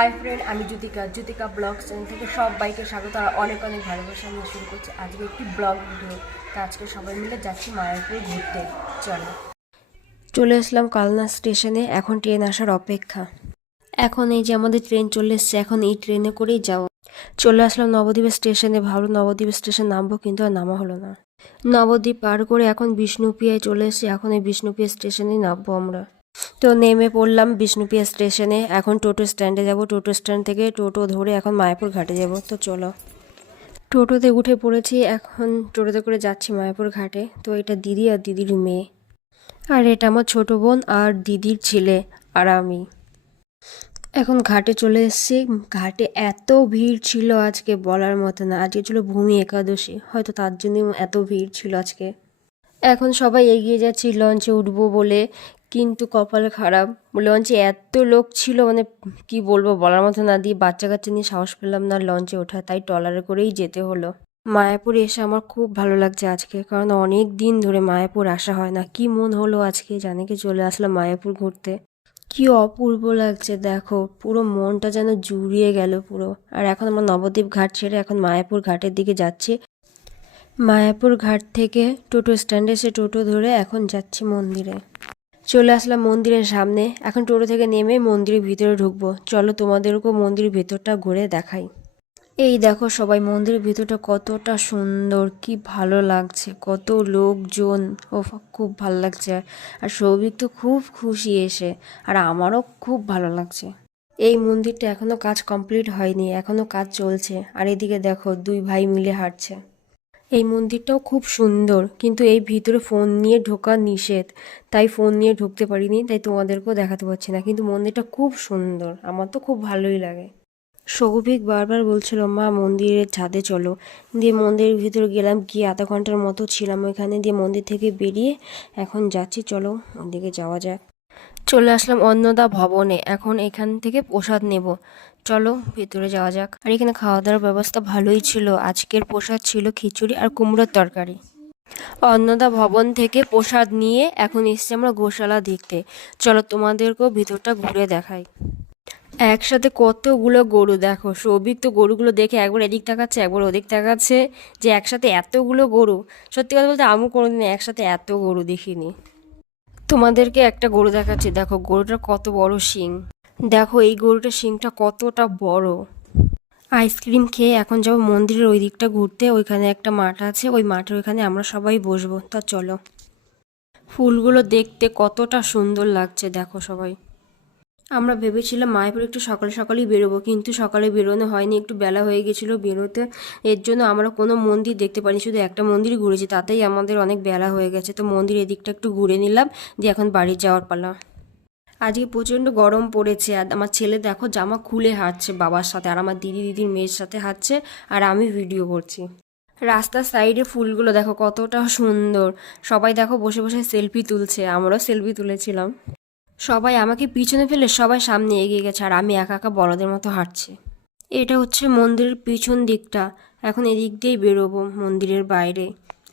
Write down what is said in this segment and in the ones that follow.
Hi friend, আমি Jyotika blog channel থেকে সবাইকে স্বাগত আর অনেক অনেক ভালোবাসা নিয়ে শুরু করছি আজকে একটি ব্লগ ভিডিও। তো আজকে সবাই মিলে যাচ্ছি মায়াপুর ঘুরতে। চলে আসলাম কালনা স্টেশনে, এখন ট্রেন আসার অপেক্ষা। এখন এই যে আমাদের ট্রেন চলে এসছে, এখন এই ট্রেনে করেই যাও। চলে আসলাম নবদ্বীপ স্টেশনে, ভাবলো নবদ্বীপ স্টেশন নামবো, কিন্তু আর নামা হলো না। নবদ্বীপ পার করে এখন বিষ্ণুপ্রিয়ায় চলে এসেছি, এখন এই বিষ্ণুপ্রিয়া স্টেশনেই নামবো আমরা। তো নেমে পড়লাম বিষ্ণুপ্রিয়া স্টেশনে, এখন টোটো স্ট্যান্ডে যাব। টোটো স্ট্যান্ড থেকে টোটো ধরে এখন মায়াপুর ঘাটে যাব। তো চলো, টোটোতে উঠে পড়েছি, এখন টোটোতে করে যাচ্ছি মায়াপুর ঘাটে। তো এটা দিদি আর দিদির মেয়ে, আর এটা আমার ছোট বোন আর দিদির ছেলে আর আমি। এখন ঘাটে চলে এসেছি। ঘাটে এত ভিড় ছিল আজকে বলার মতো না। আজকে ছিল ভূমি একাদশী, হয়তো তার জন্যই এত ভিড় ছিল আজকে। এখন সবাই এগিয়ে যাচ্ছি লঞ্চে উঠবো বলে, কিন্তু কপাল খারাপ, লঞ্চে এত লোক ছিল, মানে কি বলবো বলার মতো না। দিয়ে বাচ্চা কাচ্চা নিয়ে সাহস পেলাম না লঞ্চে ওঠা, তাই ট্রলারে করেই যেতে হলো। মায়াপুরে এসে আমার খুব ভালো লাগছে আজকে, কারণ অনেক দিন ধরে মায়াপুর আসা হয় না। কি মন হলো আজকে জানিকে চলে আসলাম মায়াপুর ঘুরতে। কি অপূর্ব লাগছে দেখো, পুরো মনটা যেন জুড়িয়ে গেল পুরো। আর এখন আমরা নবদ্বীপ ঘাট ছেড়ে এখন মায়াপুর ঘাটের দিকে যাচ্ছি। মায়াপুর ঘাট থেকে টোটো স্ট্যান্ডে এসে টোটো ধরে এখন যাচ্ছি মন্দিরে। চলে আসলাম মন্দিরের সামনে, এখন টোটো থেকে নেমে মন্দিরের ভিতরে ঢুকবো। চলো তোমাদেরকেও মন্দিরের ভেতরটা ঘুরে দেখাই। এই দেখো সবাই, মন্দিরের ভিতরটা কতটা সুন্দর, কি ভালো লাগছে, কত লোকজন। ও খুব ভালো লাগছে। আর সৌভিক তো খুব খুশি এসে, আর আমারও খুব ভালো লাগছে। এই মন্দিরটা এখনো কাজ কমপ্লিট হয়নি, এখনো কাজ চলছে। আর এদিকে দেখো দুই ভাই মিলে হাঁটছে। এই মন্দিরটাও খুব সুন্দর, কিন্তু এই ভিতরে ফোন নিয়ে ঢোকা নিষেধ, তাই ফোন নিয়ে ঢুকতে পারিনি, তাই তোমাদেরকেও দেখাতে পারছি না। কিন্তু মন্দিরটা খুব সুন্দর, আমার তো খুব ভালোই লাগে। সৌভিক বারবার বলছিল মা মন্দিরের ছাদে চলো। দিয়ে মন্দিরের ভিতরে গেলাম, গিয়ে আধা ঘন্টার মতো ছিলাম ওইখানে। দিয়ে মন্দির থেকে বেরিয়ে এখন যাচ্ছি, চলো ওদিকে যাওয়া যাক। চলে আসলাম অন্নদা ভবনে, এখন এখান থেকে প্রসাদ নেব। চলো ভেতরে যাওয়া যাক। আর এখানে খাওয়া দাওয়ার ব্যবস্থা ভালোই ছিল। আজকের প্রসাদ ছিল খিচুড়ি আর কুমড়োর তরকারি। অন্নদা ভবন থেকে প্রসাদ নিয়ে এখন এসছি আমরা গোশালা দেখতে। চলো তোমাদেরকেও ভিতরটা ঘুরে দেখাই। একসাথে কতগুলো গরু দেখো, সৌভিক তো গরুগুলো দেখে একবার এদিক তাকাচ্ছে একবার ওদিক তাকাচ্ছে, যে একসাথে এতগুলো গরু। সত্যি কথা বলতে আমি কোনোদিন একসাথে এত গরু দেখিনি। তোমাদেরকে একটা গরু দেখাচ্ছি, দেখো গরুটার কত বড় শিং। দেখো এই গরুটার শিংটা কতটা বড়। আইসক্রিম খেয়ে এখন যাবো মন্দিরের ওই দিকটা ঘুরতে। ওইখানে একটা মাঠ আছে, ওই মাঠের ওইখানে আমরা সবাই বসবো। তা চলো। ফুলগুলো দেখতে কতটা সুন্দর লাগছে দেখো সবাই। আমরা ভেবেছিলাম মায়াপুর একটু সকালে সকালেই বেরোবো, কিন্তু সকালে বেরোনো হয়নি, একটু বেলা হয়ে গেছিলো বেরোতে। এর জন্য আমরা কোনো মন্দির দেখতে পাইনি, শুধু একটা মন্দিরই ঘুরেছি, তাতেই আমাদের অনেক বেলা হয়ে গেছে। তো মন্দির এদিকটা একটু ঘুরে নিলাম, দিয়ে এখন বাড়ি যাওয়ার পালা। আজকে প্রচণ্ড গরম পড়েছে, আর আমার ছেলে দেখো জামা খুলে হাঁটছে বাবার সাথে, আর আমার দিদির মেয়ের সাথে হাঁটছে, আর আমি ভিডিও করছি। রাস্তার সাইডে ফুলগুলো দেখো কতটা সুন্দর। সবাই দেখো বসে বসে সেলফি তুলছে, আমরাও সেলফি তুলেছিলাম। সবাই আমাকে পিছনে ফেলে সবাই সামনে এগিয়ে গেছে, আর আমি একা একা বড়দের মতো হাঁটছি। এটা হচ্ছে মন্দিরের পিছন দিকটা। এখন এদিক দিয়েই বেরোবো মন্দিরের বাইরে।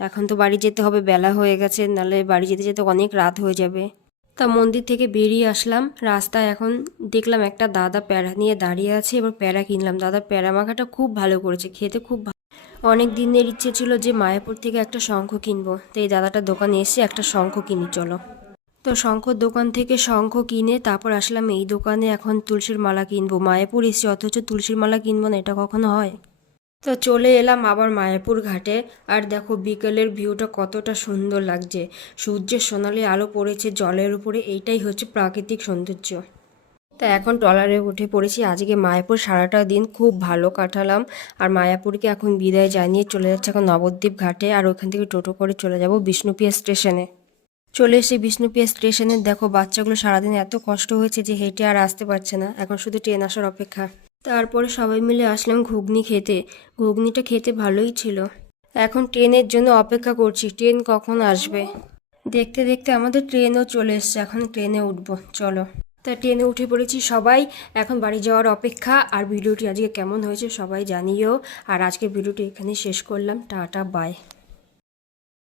এখন তো বাড়ি যেতে হবে, বেলা হয়ে গেছে, নাহলে বাড়ি যেতে যেতে অনেক রাত হয়ে যাবে। তা মন্দির থেকে বেরিয়ে আসলাম রাস্তায়, এখন দেখলাম একটা দাদা প্যারা নিয়ে দাঁড়িয়ে আছে, এবার প্যারা কিনলাম। দাদা প্যারা মাখাটা খুব ভালো করেছে, খেতে খুব ভালো। অনেক দিনের ইচ্ছে ছিল যে মায়াপুর থেকে একটা শঙ্খ কিনবো, তো এই দাদাটার দোকানে এসে একটা শঙ্খ কিনি চলো। তো শঙ্খর দোকান থেকে শঙ্খ কিনে তারপর আসলাম এই দোকানে, এখন তুলসীর মালা কিনবো। মায়াপুর এসে অথচ তুলসীর মালা কিনবো না, এটা কখনো হয়? তো চলে এলাম আবার মায়াপুর ঘাটে। আর দেখো বিকেলের ভিউটা কতটা সুন্দর লাগছে, সূর্যের সোনালি আলো পড়েছে জলের উপরে, এইটাই হচ্ছে প্রাকৃতিক সৌন্দর্য। তা এখন ট্রলারে উঠে পড়েছি। আজকে মায়াপুর সারাটা দিন খুব ভালো কাটালাম। আর মায়াপুরকে এখন বিদায় জানিয়ে চলে যাচ্ছে এখন নবদ্বীপ ঘাটে, আর ওখান থেকে টোটো করে চলে যাব বিষ্ণুপ্রিয়া স্টেশনে। চলে এসে বিষ্ণুপ্রিয়া স্টেশনে, দেখো বাচ্চাগুলো সারাদিন এত কষ্ট হয়েছে যে হেঁটে আর আসতে পারছে না, এখন শুধু ট্রেন আসার অপেক্ষা। তারপরে সবাই মিলে আসলাম ঘুগনি খেতে। ঘুগনিটা খেতে ভালোই ছিল। এখন ট্রেনের জন্য অপেক্ষা করছি, ট্রেন কখন আসবে। দেখতে দেখতে আমাদের ট্রেনও চলে এসছে, এখন ট্রেনে উঠবো চলো। তা ট্রেনে উঠে পড়েছি সবাই, এখন বাড়ি যাওয়ার অপেক্ষা। আর ভিডিওটি আজকে কেমন হয়েছে সবাই জানিও। আর আজকের ভিডিওটি এখানে শেষ করলাম, টাটা বাই।